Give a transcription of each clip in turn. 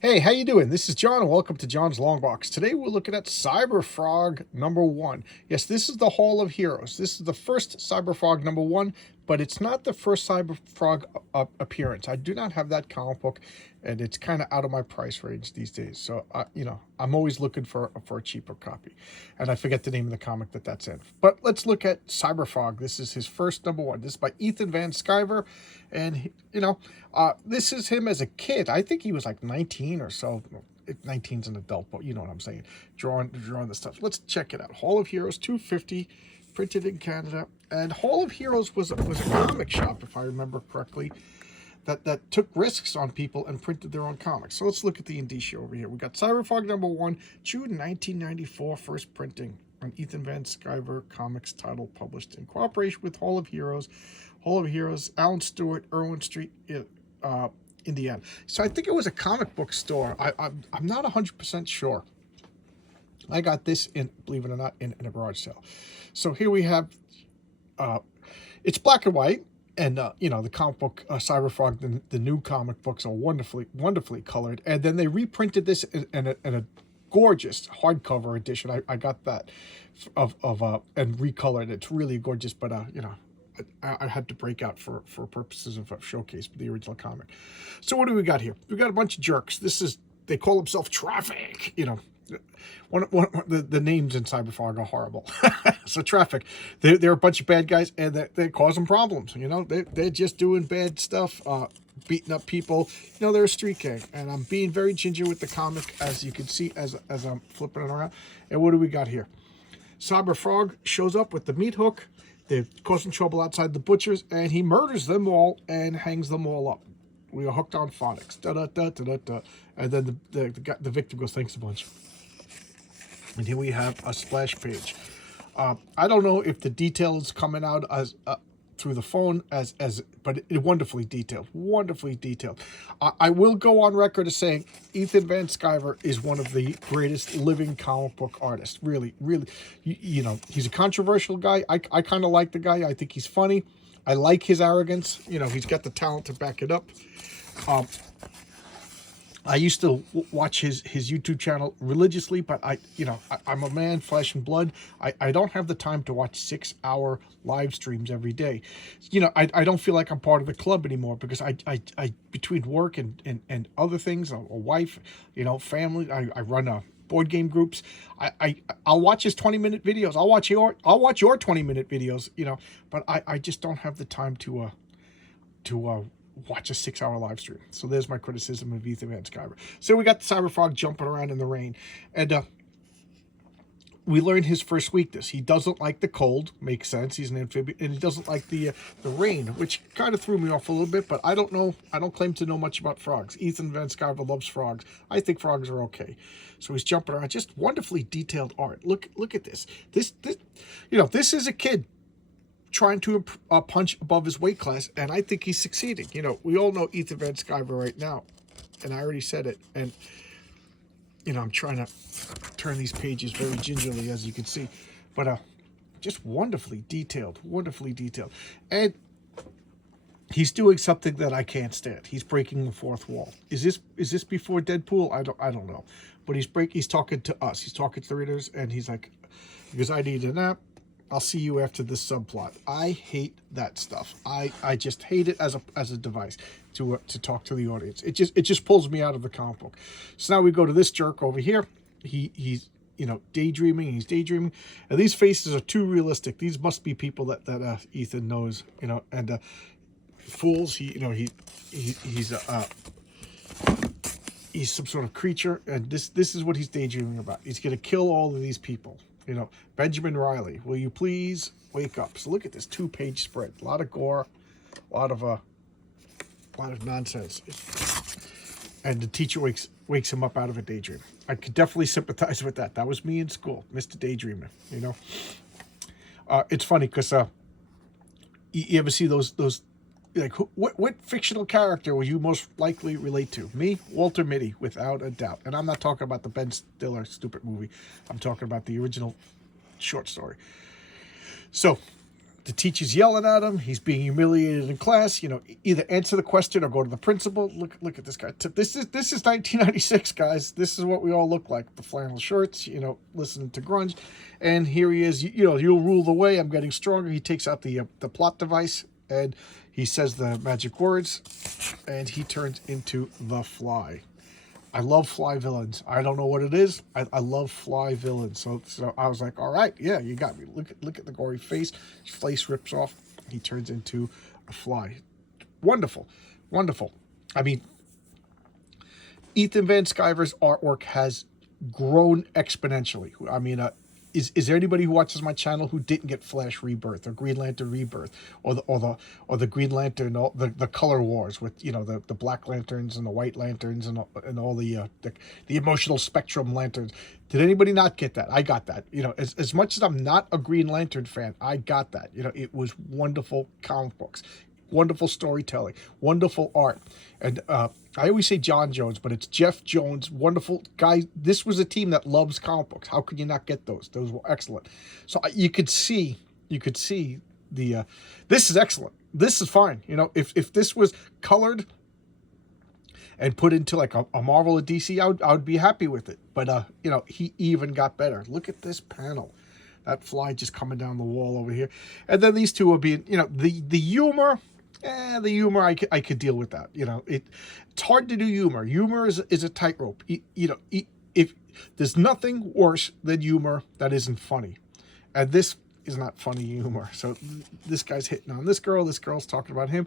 Hey, how you doing? This is John, and welcome to John's Long Box. Today we're looking at Cyberfrog #1. Yes, this is the Hall of Heroes. This is the first Cyberfrog #1, but it's not the first Cyberfrog appearance. I do not have that comic book, and it's kind of out of my price range these days. So, I'm always looking for a cheaper copy, and I forget the name of the comic that's in. But let's look at Cyberfrog. This is his first #1. This is by Ethan Van Sciver, and this is him as a kid. I think he was like 19 or so. 19's an adult, but you know what I'm saying. Drawing the stuff. Let's check it out. Hall of Heroes 250, printed in Canada. And Hall of Heroes was a comic shop, if I remember correctly, that took risks on people and printed their own comics. So let's look at the indicia over here. We got Cyberfrog #1, June 1994, first printing. An Ethan Van Sciver comics title published in cooperation with Hall of Heroes. Hall of Heroes, Alan Stewart, Irwin Street, Indiana. So I think it was a comic book store. I'm not 100% sure. I got this in, believe it or not, in a garage sale. So here we have, it's black and white, and the comic book Cyberfrog, the new comic books are wonderfully colored, and then they reprinted this in a gorgeous hardcover edition. I got that and recolored. It's really gorgeous, but I had to break out for purposes of a showcase the original comic. So what do we got here? We got a bunch of jerks. They call themselves Traffic. The names in Cyberfrog are horrible. So Traffic, they're a bunch of bad guys, and they're causing problems. They're just doing bad stuff, beating up people. They're a street gang, and I'm being very ginger with the comic, as you can see as I'm flipping it around. And what do we got here? Cyberfrog shows up with the meat hook. They're causing trouble outside the butcher's, and he murders them all and hangs them all up. We are hooked on phonics. Da-da-da-da-da-da. And then the victim goes, thanks a bunch. And here we have a splash page. I don't know if the detail is coming out as through the phone but it wonderfully detailed. I will go on record as saying Ethan Van Sciver is one of the greatest living comic book artists. Really, he's a controversial guy. I kind of like the guy. I think he's funny. I like his arrogance. He's got the talent to back it up. I used to watch his YouTube channel religiously, but I'm a man, flesh and blood. I don't have the time to watch 6-hour live streams every day. I don't feel like I'm part of the club anymore, because I between work and other things, a wife, family, I run board game groups. I'll watch his 20-minute videos. I'll watch your 20-minute videos, but I just don't have the time to watch a 6-hour live stream. So there's my criticism of Ethan Van Sciver. So we got the Cyberfrog jumping around in the rain, and we learned his first weakness. He doesn't like the cold. Makes sense. He's an amphibian, and he doesn't like the rain, which kind of threw me off a little bit. But I don't know. I don't claim to know much about frogs. Ethan Van Sciver loves frogs. I think frogs are okay. So he's jumping around. Just wonderfully detailed art. Look at this. This is a kid trying to punch above his weight class, and I think he's succeeding. We all know Ethan Van Sciver right now, and I already said it, and I'm trying to turn these pages very gingerly, as you can see, but just wonderfully detailed, and he's doing something that I can't stand. He's breaking the fourth wall. Is this before Deadpool? I don't know, but he's talking to us. He's talking to the readers, and he's like, because I need a nap, I'll see you after this subplot. I hate that stuff. I just hate it as a device to talk to the audience. It just pulls me out of the comic book. So now we go to this jerk over here. He's daydreaming. He's daydreaming, and these faces are too realistic. These must be people that Ethan knows. And fools. He's some sort of creature, and this is what he's daydreaming about. He's gonna kill all of these people. Benjamin Riley, will you please wake up? So look at this 2-page spread. A lot of gore, a lot of nonsense. And the teacher wakes him up out of a daydream. I could definitely sympathize with that. That was me in school, Mr. Daydreamer. It's funny because you ever see those like, what fictional character would you most likely relate to? Me, Walter Mitty, without a doubt. And I'm not talking about the Ben Stiller stupid movie. I'm talking about the original short story. So The teacher's yelling at him. He's being humiliated in class. Either answer the question or go to the principal. Look at this guy. This is 1996, guys. This is what we all look like. The flannel shirts, listening to grunge. And here he is. You'll rule the way. I'm getting stronger. He takes out the plot device and he says the magic words, and he turns into the Fly. I love Fly villains. I don't know what it is. I love Fly villains. So I was like, all right, yeah, you got me. Look at the gory face. His face rips off. He turns into a Fly. Wonderful. Wonderful. I mean, Ethan Van Sciver's artwork has grown exponentially. I mean, is there anybody who watches my channel who didn't get Flash Rebirth or Green Lantern Rebirth or the Green Lantern, the color wars with the Black Lanterns and the White Lanterns and all the emotional spectrum lanterns? Did anybody not get that? I got that. As much as I'm not a Green Lantern fan, I got that. It was wonderful comic books, wonderful storytelling, wonderful art, and I always say John Jones, but it's Jeff Jones. Wonderful guy. This was a team that loves comic books. How could you not get those? Those were excellent. So you could see the. This is excellent. This is fine. If this was colored and put into like a Marvel or DC, I would be happy with it. But he even got better. Look at this panel. That Fly just coming down the wall over here, and then these two are being. The humor. The humor, I could deal with that. It's hard to do humor. Humor is a tightrope. If there's nothing worse than humor that isn't funny, and this is not funny humor. So this guy's hitting on this girl's talking about him,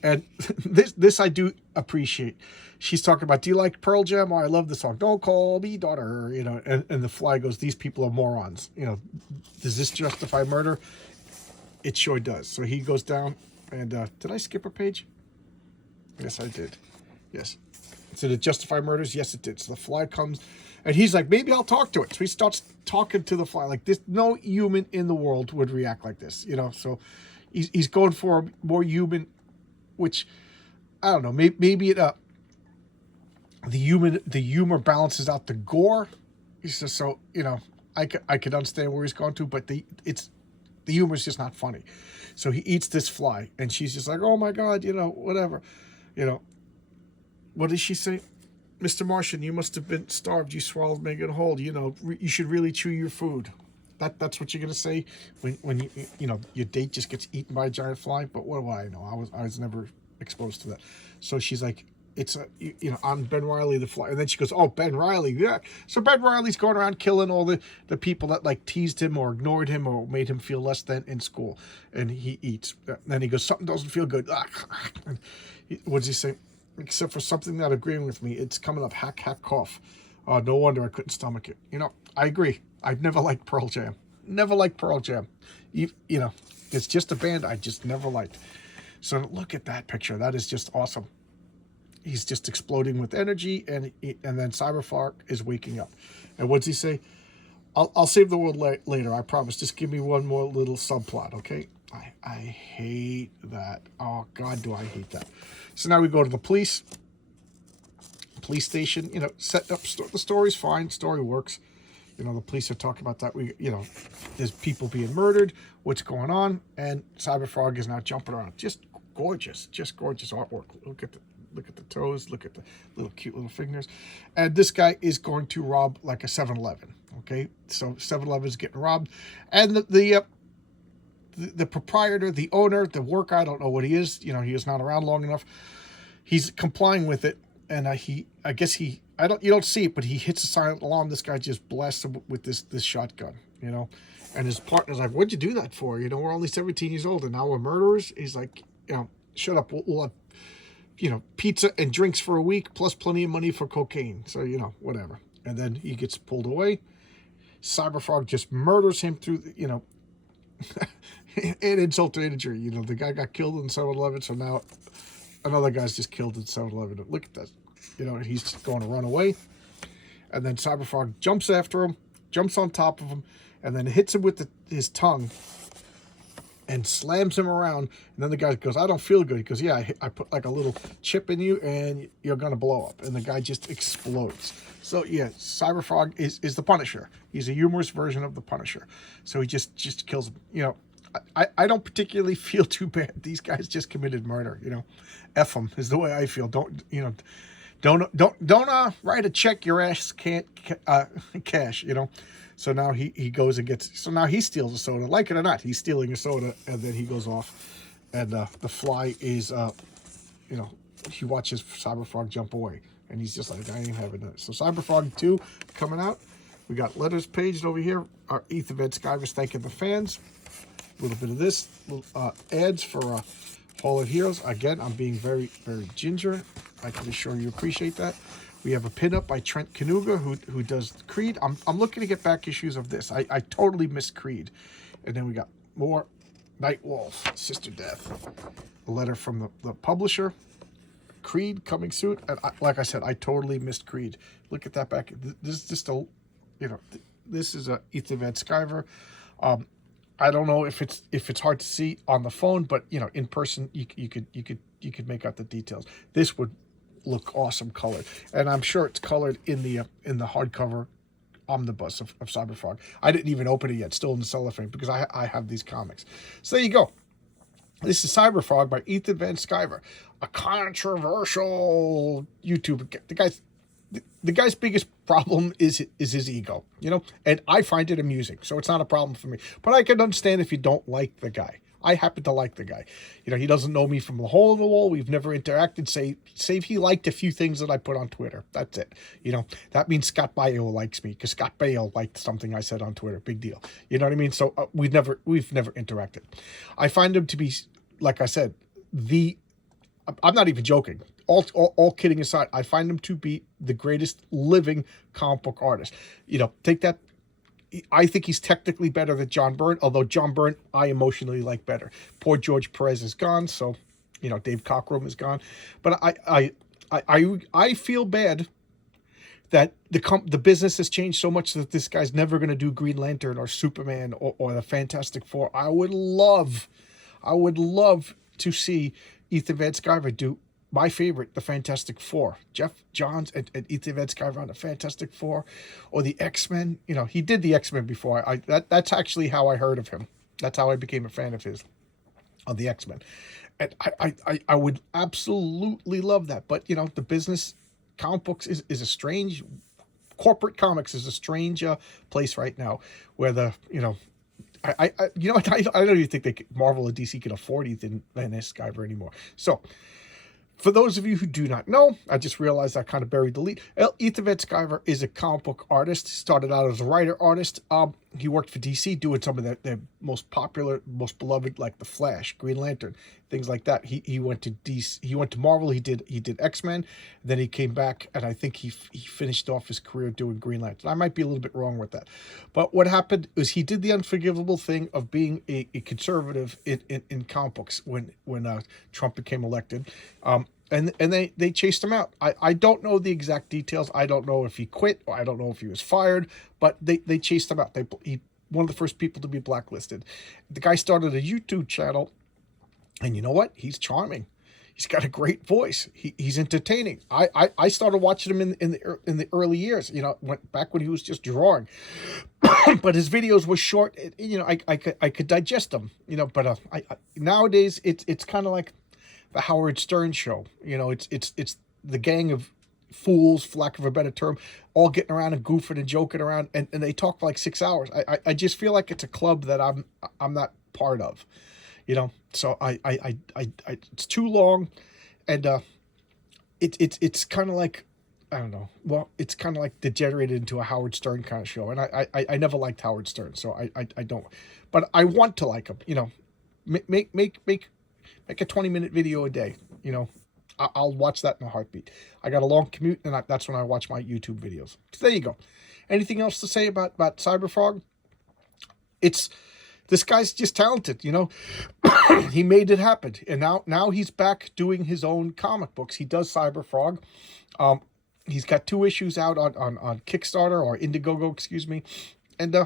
and this I do appreciate. She's talking about, do you like Pearl Jam? Oh, I love the song. Don't call me daughter. And the Fly goes, these people are morons. Does this justify murder? It sure does. So he goes down. And did I skip a page? Yes, I did. Yes. So the justify murders? Yes, it did. So the Fly comes, and he's like, maybe I'll talk to it. So he starts talking to the Fly like this. No human in the world would react like this, So he's going for a more human, which I don't know. Maybe it the humor balances out the gore. He says so. I could understand where he's going to, but the humor is just not funny. So he eats this Fly, and she's just like, oh my God, whatever. What does she say? Mr. Martian, you must have been starved. You swallowed Megan whole. You should really chew your food. That's what you're going to say when your date just gets eaten by a giant Fly? But what do I know? I was never exposed to that. So she's like, I'm Ben Reilly the Fly. And then she goes, oh, Ben Reilly, yeah. So Ben Reilly's going around killing all the people that like teased him or ignored him or made him feel less than in school. And he eats. And then he goes, something doesn't feel good. And what does he say? Except for something not agreeing with me, it's coming up, hack, cough. No wonder I couldn't stomach it. I agree. I've never liked Pearl Jam. Never liked Pearl Jam. It's just a band I just never liked. So look at that picture. That is just awesome. He's just exploding with energy, and then Cyberfrog is waking up. And what's he say? I'll save the world later, I promise. Just give me one more little subplot, okay? I hate that. Oh, God, do I hate that. So now we go to the police station. Setting up the story's fine. Story works. The police are talking about that. There's people being murdered. What's going on? And Cyberfrog is now jumping around. Just gorgeous artwork. Look at the toes, look at the little cute little fingers. And this guy is going to rob like a 7-Eleven, okay? So 7-Eleven is getting robbed. And the proprietor, the owner, the worker, I don't know what he is. He is not around long enough. He's complying with it. And you don't see it, but he hits a silent alarm. This guy just blasts him with this shotgun, And his partner's like, what'd you do that for? We're only 17 years old and now we're murderers. He's like, shut up. We'll have pizza and drinks for a week, plus plenty of money for cocaine. So, whatever. And then he gets pulled away. Cyberfrog just murders him through, and insult to injury. The guy got killed in 7-Eleven, so now another guy's just killed in 7-Eleven. Look at that. He's just going to run away. And then Cyberfrog jumps after him, jumps on top of him, and then hits him with his tongue and slams him around. And then the guy goes, I don't feel good. He goes, yeah, I put like a little chip in you and you're going to blow up. And the guy just explodes. So yeah, Cyberfrog is the Punisher. He's a humorous version of the Punisher. So he just kills him. I don't particularly feel too bad. These guys just committed murder. F them is the way I feel. Don't write a check your ass can't cash. So now he goes and gets. So now he steals a soda. Like it or not, he's stealing a soda, and then he goes off, and the fly is he watches Cyberfrog jump away, and he's just like, I ain't having that. So Cyberfrog 2 coming out. We got letters paged over here. Our Ethernet Skyver's thanking the fans. A little bit of this, ads for Hall of Heroes. Again, I'm being very, very ginger. I can assure you appreciate that. We have a pinup by Trent Kanuga, who does Creed. I'm looking to get back issues of this. I totally missed Creed. And then we got more Nightwolf, Sister Death. A letter from the publisher. Creed coming soon. And like I said, I totally missed Creed. Look at that back. This is just a, this is a Ethan Van Sciver. I don't know if it's hard to see on the phone, but in person you could make out the details. This would look awesome colored, and I'm sure it's colored in the hardcover omnibus of Cyberfrog. I didn't even open it yet, still in the cellophane, because I have these comics. So there you go. This is Cyberfrog by Ethan Van Sciver, a controversial YouTuber. The guy's biggest problem is his ego, and I find it amusing, so it's not a problem for me. But I can understand if you don't like the guy. I happen to like the guy. He doesn't know me from the hole in the wall. We've never interacted. Save he liked a few things that I put on Twitter. That's it. That means Scott Baio likes me, because Scott Baio liked something I said on Twitter. Big deal. You know what I mean? So we've never interacted. I find him to be, like I said, I'm not even joking. All kidding aside, I find him to be the greatest living comic book artist. Take that. I think he's technically better than John Byrne, although John Byrne I emotionally like better. Poor George Perez is gone, so Dave Cockrum is gone. But I feel bad that the business has changed so much that this guy's never going to do Green Lantern or Superman or the Fantastic Four. I would love to see Ethan Van Sciver do my favorite, the Fantastic Four. Jeff Johns and Ethan Van Sciver on the Fantastic Four, or the X-Men. He did the X-Men before. That's actually how I heard of him. That's how I became a fan of his, of the X-Men. And I would absolutely love that. But the business, comic books is a strange, corporate comics is a strange place right now, where I don't even think Marvel or DC can afford Ethan Van Sciver anymore. So, for those of you who do not know, I just realized I kind of buried the lead. Ethan Van Sciver is a comic book artist. He started out as a writer-artist. He worked for DC doing some of their most popular, most beloved, like The Flash, Green Lantern, things like that. He went to DC. He went to Marvel. He did X-Men. Then he came back, and I think he finished off his career doing Green Lantern. I might be a little bit wrong with that. But what happened is he did the unforgivable thing of being a conservative in comic books when Trump became elected. And they chased him out. I don't know the exact details. I don't know if he quit, or I don't know if he was fired, but they chased him out. He one of the first people to be blacklisted. The guy started a YouTube channel, and you know what? He's charming. He's got a great voice. He's entertaining. I started watching him in the early years, back when he was just drawing. But his videos were short. I could digest them, but nowadays it's kind of like the Howard Stern show. It's the gang of fools, for lack of a better term, all getting around and goofing and joking around, and they talk for like 6 hours. I just feel like it's a club that I'm not part of, So I it's too long, and it's kind of like, I don't know. Well, it's kind of like degenerated into a Howard Stern kind of show, and I never liked Howard Stern, so I don't. But I want to like him. Make a 20-minute video a day. I'll watch that in a heartbeat. I got a long commute, and that's when I watch my YouTube videos. So there you go. Anything else to say about Cyberfrog? This guy's just talented, He made it happen, and now he's back doing his own comic books. He does Cyberfrog. He's got 2 issues out on Kickstarter, or Indiegogo, excuse me, and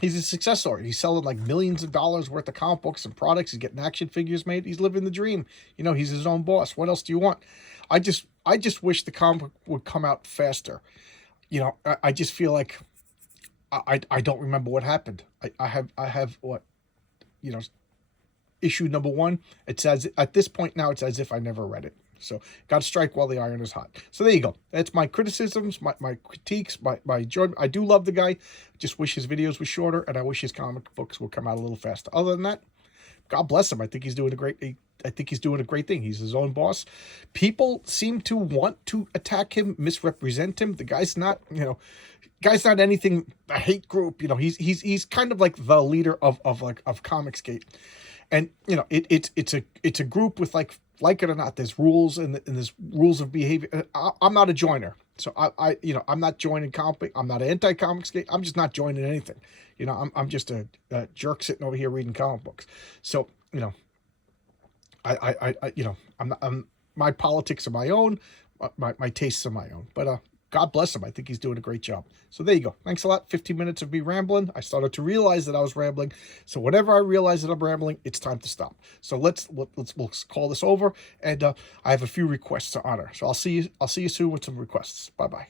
he's a success story. He's selling like millions of dollars worth of comic books and products. He's getting action figures made. He's living the dream. He's his own boss. What else do you want? I just wish the comic book would come out faster. I just feel like I don't remember what happened. I have what, issue number 1, it says at this point now, it's as if I never read it. So got to strike while the iron is hot. So there you go. That's my criticisms, my critiques, my joy. I do love the guy. Just wish his videos were shorter, and I wish his comic books would come out a little faster. Other than that, God bless him. I think he's doing a great thing. He's his own boss. People seem to want to attack him, misrepresent him. The guy's not, guy's not anything, a hate group. He's kind of like the leader of Comicsgate. And it's a group with like it or not, there's rules and there's rules of behavior. I'm not a joiner, so I'm not joining comic. I'm not anti-Comicsgate. I'm just not joining anything. I'm just a jerk sitting over here reading comic books. So my politics are my own, my tastes are my own. But God bless him. I think he's doing a great job. So there you go. Thanks a lot. 15 minutes of me rambling. I started to realize that I was rambling. So whenever I realize that I'm rambling, it's time to stop. So let's call this over. And I have a few requests to honor. So I'll see you soon with some requests. Bye-bye.